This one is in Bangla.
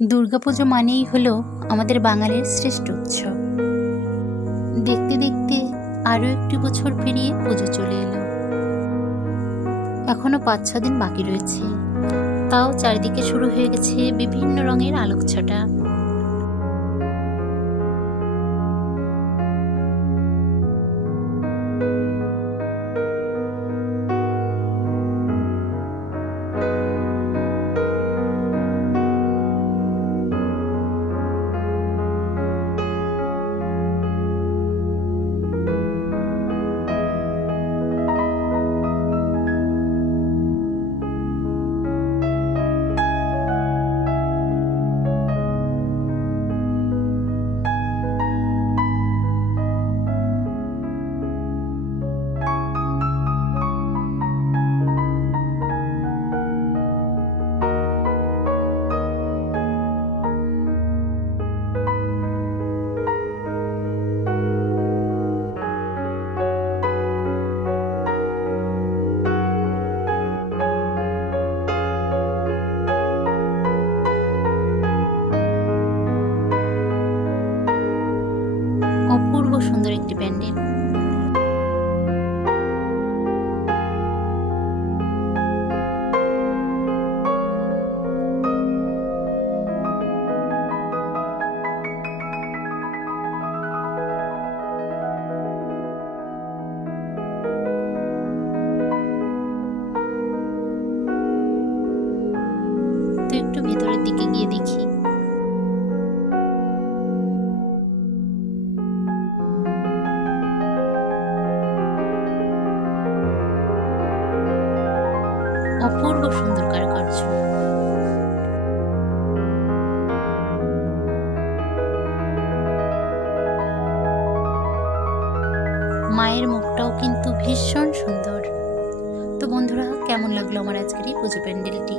দুর্গাপুজো মানেই হলো আমাদের বাঙালির শ্রেষ্ঠ উৎসব। দেখতে দেখতে আরও একটি বছর পেরিয়ে পুজো চলে এলো। এখনও পাঁচ ছ দিন বাকি রয়েছে। তাও চারিদিকে শুরু হয়ে গেছে বিভিন্ন রঙের আলোকছটা। অপূর্ব সুন্দর একটি প্যান্ডেল। একটু ভেতরের দিকে গিয়ে দেখি। অপূর্ব সুন্দর কারুকার্য। মায়ের মুখটাও কিন্তু ভীষণ সুন্দর। তো বন্ধুরা, কেমন লাগল আমার আজকের এই পুজো প্যান্ডেলটি?